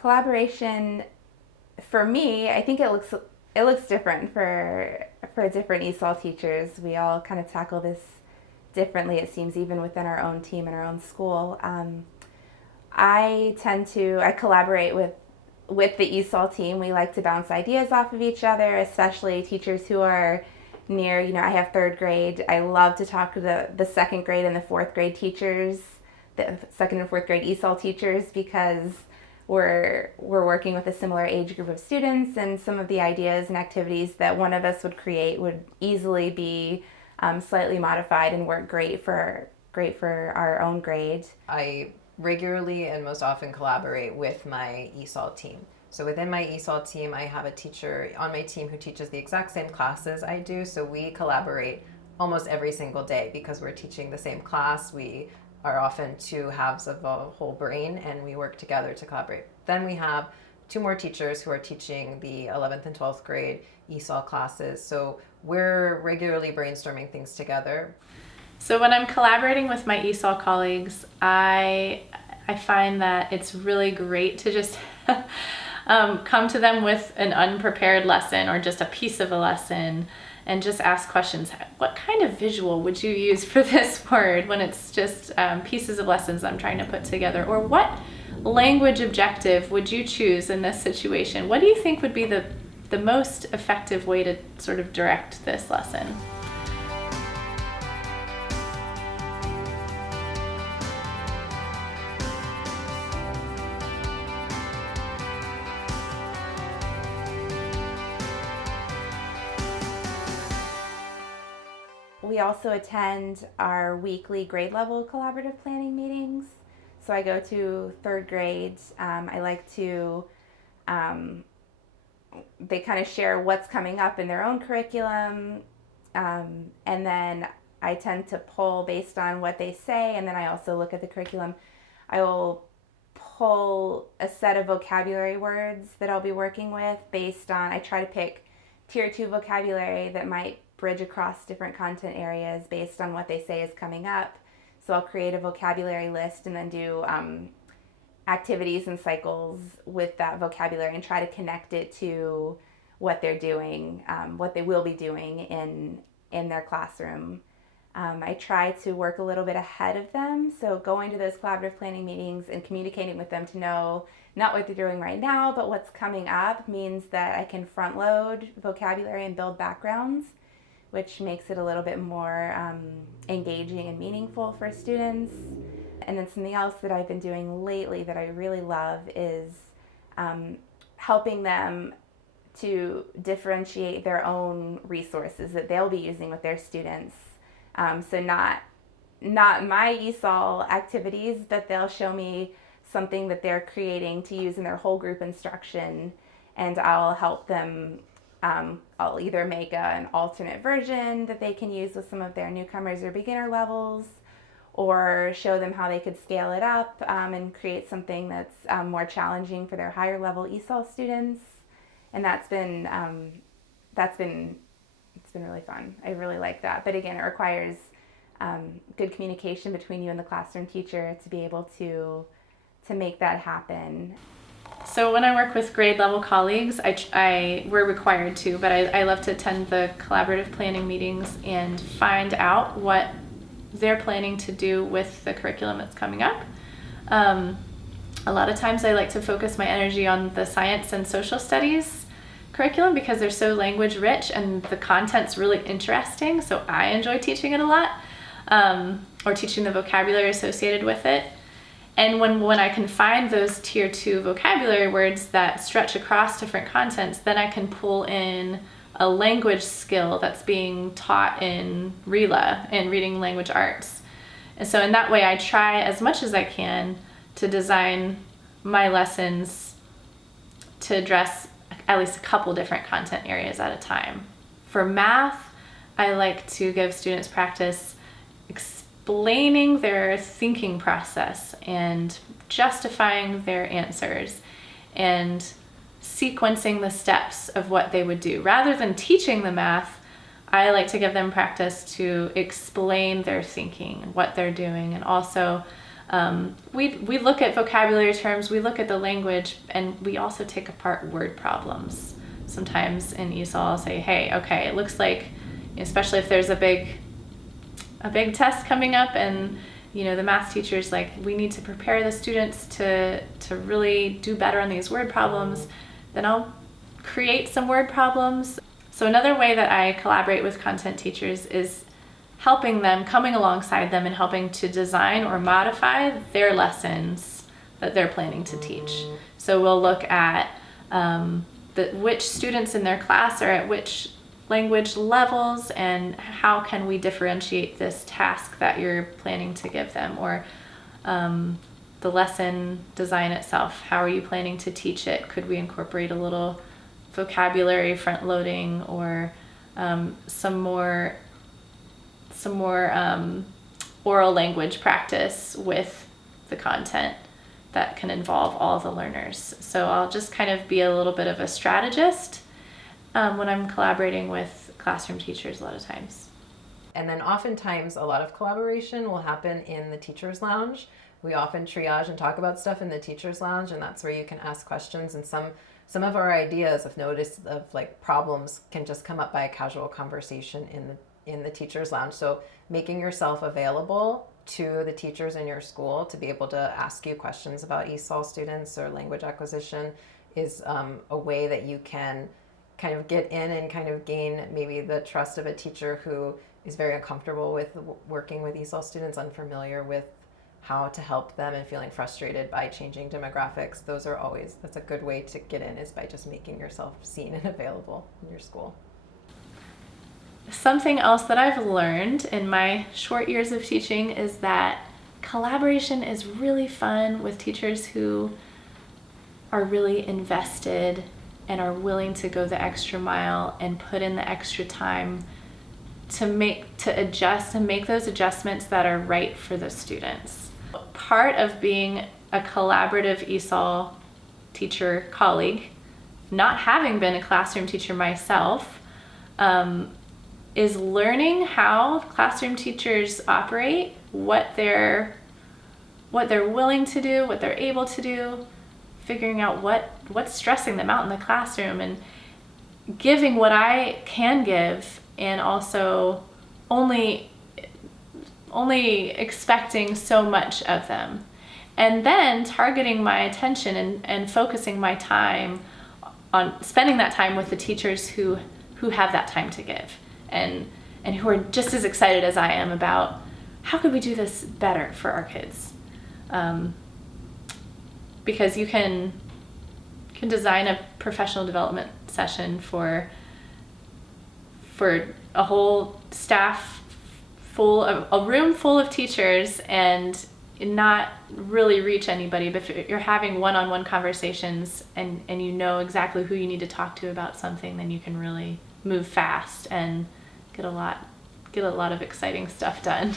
Collaboration, for me, I think it looks different for different ESOL teachers. We all kind of tackle this differently, it seems, even within our own team and our own school. I collaborate with the ESOL team. We like to bounce ideas off of each other, especially teachers who are near, I have third grade. I love to talk to the second grade and the fourth grade teachers, the second and fourth grade ESOL teachers, because we're working with a similar age group of students, and some of the ideas and activities that one of us would create would easily be slightly modified and work great for our own grade. I regularly and most often collaborate with my ESOL team. So within my ESOL team, I have a teacher on my team who teaches the exact same classes I do. So we collaborate almost every single day because we're teaching the same class. We are often two halves of a whole brain, and we work together to collaborate. Then we have two more teachers who are teaching the 11th and 12th grade ESOL classes. So we're regularly brainstorming things together. So when I'm collaborating with my ESOL colleagues, I find that it's really great to just come to them with an unprepared lesson or just a piece of a lesson and just ask questions. What kind of visual would you use for this word when it's just pieces of lessons I'm trying to put together? Or what language objective would you choose in this situation? What do you think would be the most effective way to sort of direct this lesson? We also attend our weekly grade level collaborative planning meetings. So I go to third grade. I like to, they kind of share what's coming up in their own curriculum. And then I tend to pull based on what they say. And then I also look at the curriculum. I will pull a set of vocabulary words that I'll be working with based on, I try to pick tier 2 vocabulary that might bridge across different content areas based on what they say is coming up. So I'll create a vocabulary list and then do activities and cycles with that vocabulary and try to connect it to what they're doing, what they will be doing in their classroom. I try to work a little bit ahead of them, so going to those collaborative planning meetings and communicating with them to know not what they're doing right now, but what's coming up means that I can front load vocabulary and build backgrounds, which makes it a little bit more engaging and meaningful for students. And then something else that I've been doing lately that I really love is helping them to differentiate their own resources that they'll be using with their students. So not my ESOL activities, but they'll show me something that they're creating to use in their whole group instruction, and I'll help them. I'll either make an alternate version that they can use with some of their newcomers or beginner levels, or show them how they could scale it up and create something that's more challenging for their higher level ESOL students. And it's been really fun. I really like that. But again, it requires good communication between you and the classroom teacher to be able to make that happen. So when I work with grade level colleagues, we're required to, but I love to attend the collaborative planning meetings and find out what they're planning to do with the curriculum that's coming up. A lot of times I like to focus my energy on the science and social studies curriculum because they're so language rich and the content's really interesting, so I enjoy teaching it a lot, or teaching the vocabulary associated with it. And when I can find those tier 2 vocabulary words that stretch across different contents, then I can pull in a language skill that's being taught in RELA, in Reading Language Arts. And so in that way, I try as much as I can to design my lessons to address at least a couple different content areas at a time. For math, I like to give students practice explaining their thinking process and justifying their answers and sequencing the steps of what they would do. Rather than teaching the math, I like to give them practice to explain their thinking, what they're doing, and also We look at vocabulary terms, we look at the language, and we also take apart word problems. Sometimes in ESOL, I'll say, hey, okay, it looks like, especially if there's a big test coming up, and the math teacher's like, we need to prepare the students to really do better on these word problems, then I'll create some word problems. So another way that I collaborate with content teachers is helping them, coming alongside them and helping to design or modify their lessons that they're planning to teach. So we'll look at which students in their class are at which language levels, and how can we differentiate this task that you're planning to give them, or the lesson design itself. How are you planning to teach it? Could we incorporate a little vocabulary front loading, or some more oral language practice with the content that can involve all the learners. So I'll just kind of be a little bit of a strategist when I'm collaborating with classroom teachers a lot of times. And then oftentimes a lot of collaboration will happen in the teacher's lounge. We often triage and talk about stuff in the teacher's lounge, and that's where you can ask questions. And some of our ideas of notice of like problems can just come up by a casual conversation in the teacher's lounge. So making yourself available to the teachers in your school to be able to ask you questions about ESOL students or language acquisition is a way that you can kind of get in and kind of gain maybe the trust of a teacher who is very uncomfortable with working with ESOL students, unfamiliar with how to help them, and feeling frustrated by changing demographics. That's a good way to get in, is by just making yourself seen and available in your school. Something else that I've learned in my short years of teaching is that collaboration is really fun with teachers who are really invested and are willing to go the extra mile and put in the extra time to adjust and make those adjustments that are right for the students. Part of being a collaborative ESOL teacher colleague, not having been a classroom teacher myself, is learning how classroom teachers operate, what they're willing to do, what they're able to do, figuring out what's stressing them out in the classroom, and giving what I can give, and also only expecting so much of them, and then targeting my attention and focusing my time on spending that time with the teachers who have that time to give, and who are just as excited as I am about how could we do this better for our kids. Because you can design a professional development session for a whole staff a room full of teachers and not really reach anybody. But if you're having one-on-one conversations and you know exactly who you need to talk to about something, then you can really move fast and get a lot of exciting stuff done.